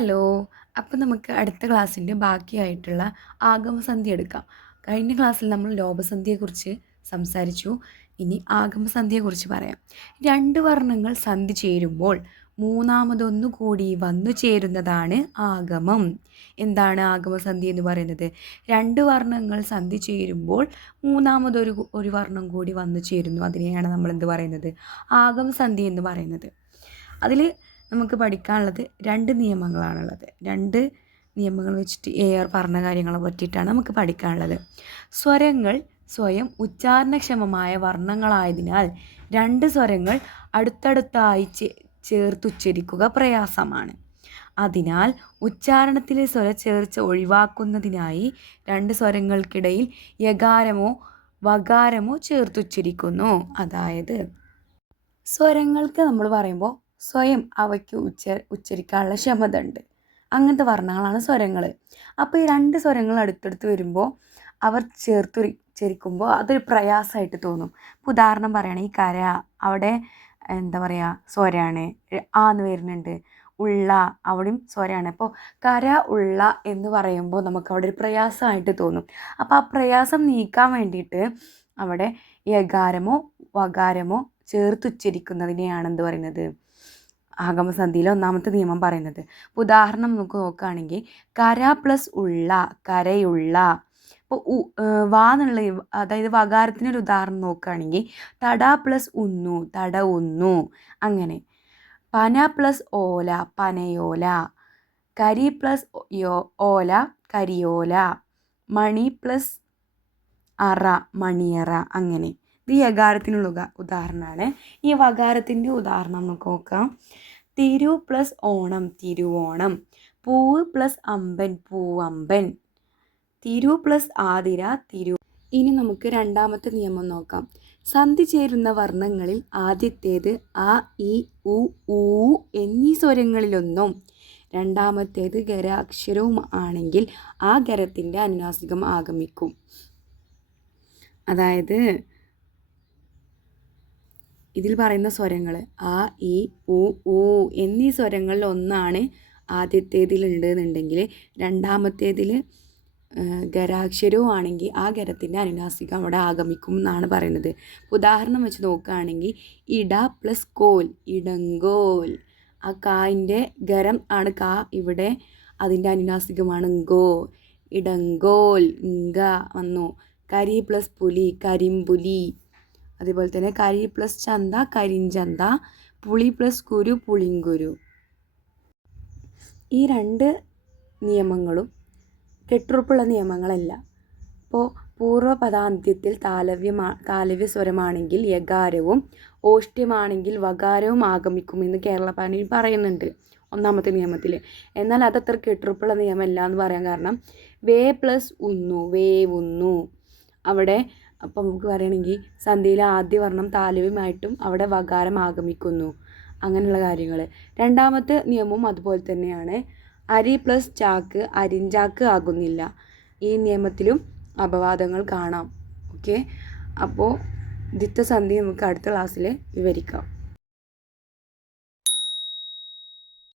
Hello. അപ്പോൾ നമുക്ക് അടുത്ത ക്ലാസ്സിൻ്റെ ബാക്കിയായിട്ടുള്ള ആഗമസന്ധി എടുക്കാം. കഴിഞ്ഞ ക്ലാസ്സിൽ നമ്മൾ ലോഭസന്ധിയെക്കുറിച്ച് സംസാരിച്ചു. ഇനി ആഗമസന്ധിയെക്കുറിച്ച് പറയാം. രണ്ട് വർണ്ണങ്ങൾ സന്ധി ചേരുമ്പോൾ മൂന്നാമതൊന്നു കൂടി വന്നു ചേരുന്നതാണ് ആഗമം. എന്താണ് ആഗമസന്ധി എന്ന് പറയുന്നത്? രണ്ട് വർണ്ണങ്ങൾ സന്ധി ചേരുമ്പോൾ മൂന്നാമതൊരു വർണ്ണം കൂടി വന്നു ചേരുന്നു. അതിനെയാണ് നമ്മൾ എന്ത് പറയുന്നത്? ആഗമസന്ധി എന്ന് പറയുന്നത്. അതിൽ നമുക്ക് പഠിക്കാനുള്ളത് രണ്ട് നിയമങ്ങളാണുള്ളത്. രണ്ട് നിയമങ്ങൾ വെച്ചിട്ട് പറഞ്ഞ കാര്യങ്ങളെ പറ്റിയിട്ടാണ് നമുക്ക് പഠിക്കാനുള്ളത്. സ്വരങ്ങൾ സ്വയം ഉച്ചാരണക്ഷമമായ വർണ്ണങ്ങളായതിനാൽ രണ്ട് സ്വരങ്ങൾ അടുത്തടുത്തായി ചേർത്തുച്ചരിക്കുക പ്രയാസമാണ്. അതിനാൽ ഉച്ചാരണത്തിലെ സ്വരച്ചേർച്ച ഒഴിവാക്കുന്നതിനായി രണ്ട് സ്വരങ്ങൾക്കിടയിൽ യകാരമോ വകാരമോ ചേർത്തുച്ചരിക്കുന്നു. അതായത് സ്വരങ്ങൾക്ക് നമ്മൾ പറയുമ്പോൾ സ്വയം അവയ്ക്ക് ഉച്ചരിക്കാനുള്ള ക്ഷമത ഉണ്ട്. അങ്ങനത്തെ വർണ്ണങ്ങളാണ് സ്വരങ്ങൾ. അപ്പോൾ ഈ രണ്ട് സ്വരങ്ങൾ അടുത്തടുത്ത് വരുമ്പോൾ അവർ ചേർത്തുച്ചരിക്കുമ്പോൾ അതൊരു പ്രയാസമായിട്ട് തോന്നും. ഇപ്പോൾ ഉദാഹരണം പറയുകയാണെങ്കിൽ കര, അവിടെ എന്താ പറയുക, സ്വരമാണ്. ആന്ന് വരുന്നുണ്ട്. ഉള്ള, അവിടെയും സ്വരമാണ്. അപ്പോൾ കര ഉള്ള എന്ന് പറയുമ്പോൾ നമുക്ക് അവിടെ ഒരു പ്രയാസമായിട്ട് തോന്നും. അപ്പോൾ ആ പ്രയാസം നീക്കാൻ വേണ്ടിയിട്ട് അവിടെ യകാരമോ വകാരമോ ചേർത്തുച്ചരിക്കുന്നതിനെയാണ് എന്ത് പറയുന്നത്? ആഗമസന്ധിയിലെ ഒന്നാമത്തെ നിയമം പറയുന്നത്. ഉദാഹരണം നമുക്ക് നോക്കുകയാണെങ്കിൽ കര പ്ലസ് ഉള്ള, കരയുള്ള. ഇപ്പോൾ വാ എന്നുള്ള, അതായത് വകാരത്തിനൊരു ഉദാഹരണം നോക്കുകയാണെങ്കിൽ തട പ്ലസ് ഉന്നു, തട ഉന്നു. അങ്ങനെ പന പ്ലസ് ഓല, പനയോല. കരി പ്ലസ് ഓല, കരിയോല. മണി പ്ലസ് അറ, മണിയറ. അങ്ങനെ ഇത് യകാരത്തിനുള്ള ഉദാഹരണമാണ്. ഈ വകാരത്തിൻ്റെ ഉദാഹരണം നമുക്ക് നോക്കാം. തിരു പ്ലസ് ഓണം, തിരുവോണം. പൂവ് പ്ലസ് അമ്പൻ, പൂവമ്പൻ. തിരു പ്ലസ് ആതിര, തിരു. ഇനി നമുക്ക് രണ്ടാമത്തെ നിയമം നോക്കാം. സന്ധി ചേരുന്ന വർണ്ണങ്ങളിൽ ആദ്യത്തേത് അ, ഇ, ഉ, ഊ എന്നീ സ്വരങ്ങളിലൊന്നും രണ്ടാമത്തേത് ഗരാക്ഷരവും ആണെങ്കിൽ ആ ഗരത്തിൻ്റെ അനുനാസികം ആഗമിക്കും. അതായത് ഇതിൽ പറയുന്ന സ്വരങ്ങൾ ആ, ഇ, ഉ, ഊ എന്നീ സ്വരങ്ങളിൽ ഒന്നാണ് ആദ്യത്തേതിൽ ഉണ്ടെന്നുണ്ടെങ്കിൽ രണ്ടാമത്തേതിൽ ഗരാക്ഷരവും ആണെങ്കിൽ ആ ഗരത്തിൻ്റെ അനുനാസികം അവിടെ ആഗമിക്കും എന്നാണ് പറയുന്നത്. ഉദാഹരണം വെച്ച് നോക്കുകയാണെങ്കിൽ ഇട പ്ലസ് കോൽ, ഇടങ്കോൽ. ആ കായിൻ്റെ ഗരം ആണ് കാ, ഇവിടെ അതിൻ്റെ അനുനാസികമാണ് ഗോ, ഇടങ്കോൽ. ഗ വന്നു. കരി പ്ലസ് പുലി, കരിമ്പുലി. അതുപോലെ തന്നെ കരി പ്ലസ് ചന്ത, കരിഞ്ചന്ത. പുളി പ്ലസ് കുരു, പുളിങ്കുരു. ഈ രണ്ട് നിയമങ്ങളും കെട്ടുറപ്പുള്ള നിയമങ്ങളല്ല. ഇപ്പോൾ പൂർവ്വപദാന്ത്യത്തിൽ താലവ്യ സ്വരമാണെങ്കിൽ യകാരവും ഓഷ്ട്യമാണെങ്കിൽ വകാരവും ആഗമിക്കുമെന്ന് കേരളപാണി പറയുന്നുണ്ട് ഒന്നാമത്തെ നിയമത്തിൽ. എന്നാൽ അതത്ര കെട്ടുറപ്പുള്ള നിയമമല്ല എന്ന് പറയാൻ കാരണം വേ പ്ലസ് ഉന്നു, വേവുന്നു. അവിടെ അപ്പം നമുക്ക് പറയുകയാണെങ്കിൽ സന്ധിയിലെ ആദ്യ വർണ്ണം താലവ്യമായിട്ടും അവിടെ വകാരം ആഗമിക്കുന്നു. അങ്ങനെയുള്ള കാര്യങ്ങൾ. രണ്ടാമത്തെ നിയമവും അതുപോലെ തന്നെയാണ്. അരി പ്ലസ് ചാക്ക്, അരിഞ്ചാക്ക് ആകുന്നില്ല. ഈ നിയമത്തിലും അപവാദങ്ങൾ കാണാം. ഓക്കെ, അപ്പോൾ ദ്വിത്വസന്ധി നമുക്ക് അടുത്ത ക്ലാസ്സിൽ വിവരിക്കാം.